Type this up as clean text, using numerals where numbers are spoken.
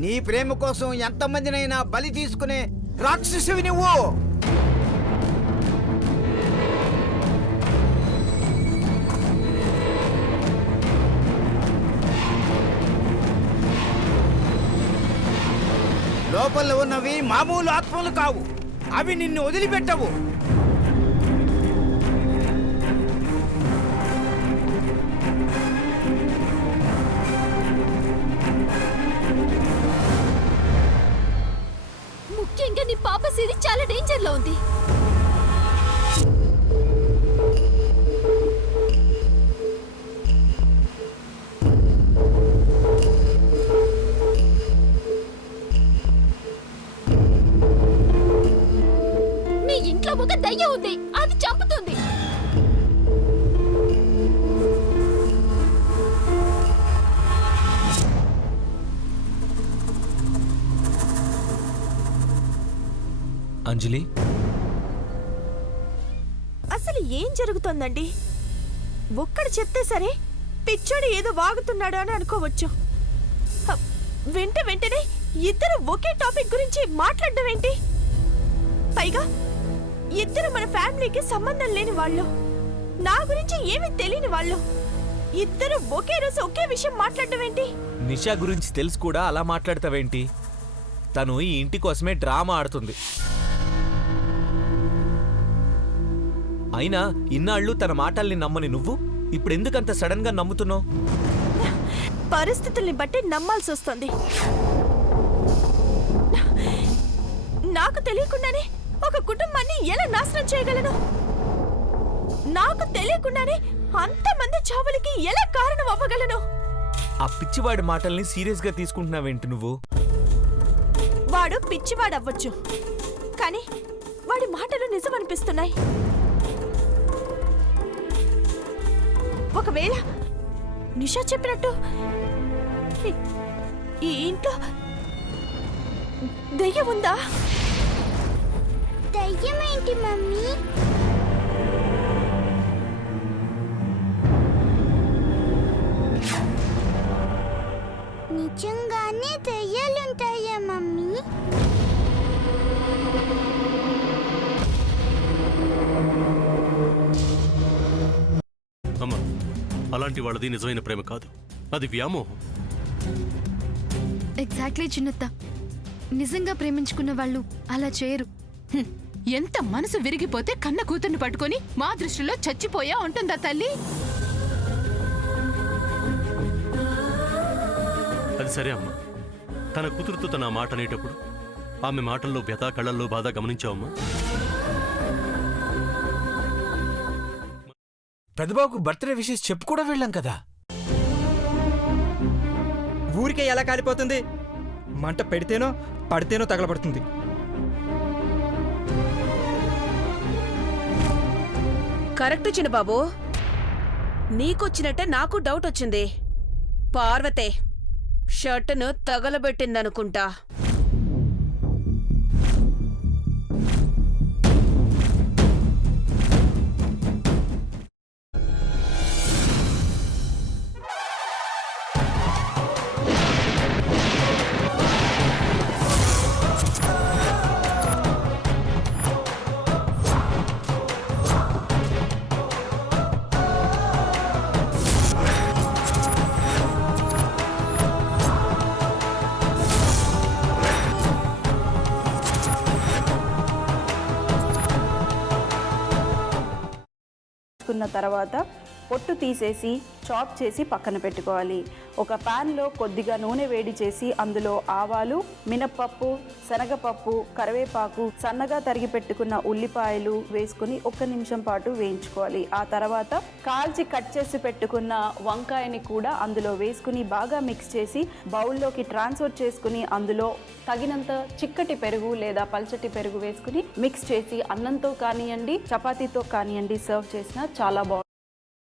నీ ప్రేమ కోసం ఎంతమందినైనా బలి తీసుకునే రాక్షసువి నువ్వు. లోపల ఉన్నవి మామూలు ఆత్మలు కావు, అవి నిన్ను వదిలిపెట్టవు. ముఖ్యంగా నీ పాప సిరి చాలా డేంజర్ లో ఉంది. నీ ఇంట్లో ఒక దయ్యం ఉంది, అది చంపుతుంది. అంజలి, అసలు ఏం జరుగుతోందండి? ఒక్కడు చెప్తే సరే పిచ్చోడు ఏదో వాగుతున్నాడు అని అనుకోవచ్చు. వెంటనే ఇద్దరు ఒకే టాపిక్ గురించి మాట్లాడడం ఏంటి? పైగా ఇద్దరు మన ఫ్యామిలీకి సంబంధం లేని వాళ్ళు, నా గురించి ఏమీ తెలియని వాళ్ళు, ఇద్దరు ఒకే రోజు ఒకే విషయం మాట్లాడడం ఏంటి? నిషా గురించి తెలుసు కూడా అలా మాట్లాడతావేంటి? తను ఈ ఇంటి కోసమే డ్రామా ఆడుతుంది. అయినా ఇన్నాళ్ళు తన మాటల్ని నమ్మని నువ్వు ఇప్పుడు ఎందుకంత సడన్ గా నమ్ముతున్నావు? పరిస్థితుల్ని బట్టి నమ్మాల్సి వస్తుంది. నాకు తెలియకుండానే ఒక కుటుంబాన్ని ఎలా నాశనం చేయగలను? నాకు తెలియకుండానే అంతమంది చావులకి ఎలా కారణం అవ్వగలను? ఆ పిచ్చివాడి మాటల్ని సీరియస్ గా తీసుకుంటున్నావేంటి నువ్వు? వాడు పిచ్చివాడవ్వచ్చు, కానీ వాడి మాటలు నిజమనిపిస్తున్నాయి. ఒకవేళ నిషా చెప్పినట్టు ఈ ఇంట్లో దయ్యం ఉందా? దయ్యం ఏంటి మమ్మీ? నిజంగానే దయ్యాలుంటాయా మమ్మీ? అమ్మా, అలాంటి వాళ్ళది నిజమైన ప్రేమ కాదు, అది వ్యామోహం. ఎగ్జాక్ట్లీ చిన్నత్త, నిజంగా ప్రేమించుకున్న వాళ్ళు అలా చేయరు. ఎంత మనసు విరిగిపోతే కన్న కూతుర్ని పట్టుకొని మా దృష్టిలో చచ్చిపోయా ఉంటుందా తల్లి? అది సరే అమ్మా, తన కూతురుతో తన మాట అనేటప్పుడు ఆమె మాటల్లో వ్యథ, కళ్ళల్లో బాధ గమనించావమ్మా? పెద్దబాబుకు బర్త్డే విషెస్ చెప్పు కూడా వెళ్ళాం కదా. ఊరికే ఎలా కాలిపోతుంది? మంట పెడితేనో పడితేనో తగలబడుతుంది. కరెక్ట్ చిన్నబాబు, నీకొచ్చినట్టే నాకు డౌట్ వచ్చింది. పార్వతే షర్టును తగలబెట్టిందనుకుంటా. కున్న తర్వాత పొట్టు తీసేసి చాప్ చేసి పక్కన పెట్టుకోవాలి. ఒక ప్యాన్లో కొద్దిగా నూనె వేడి చేసి అందులో ఆవాలు, మినప్పప్పు, శనగపప్పు, కరివేపాకు, సన్నగా తరిగి పెట్టుకున్న ఉల్లిపాయలు వేసుకుని 1 నిమిషం పాటు వేయించుకోవాలి. ఆ తర్వాత కాల్చి కట్ చేసి పెట్టుకున్న వంకాయని కూడా అందులో వేసుకుని బాగా మిక్స్ చేసి బౌల్లోకి ట్రాన్స్ఫర్ చేసుకుని అందులో తగినంత చిక్కటి పెరుగు లేదా పల్చటి పెరుగు వేసుకుని మిక్స్ చేసి అన్నంతో కానివ్వండి, చపాతీతో కానివ్వండి సర్వ్ చేసినా చాలా బాగుంటుంది.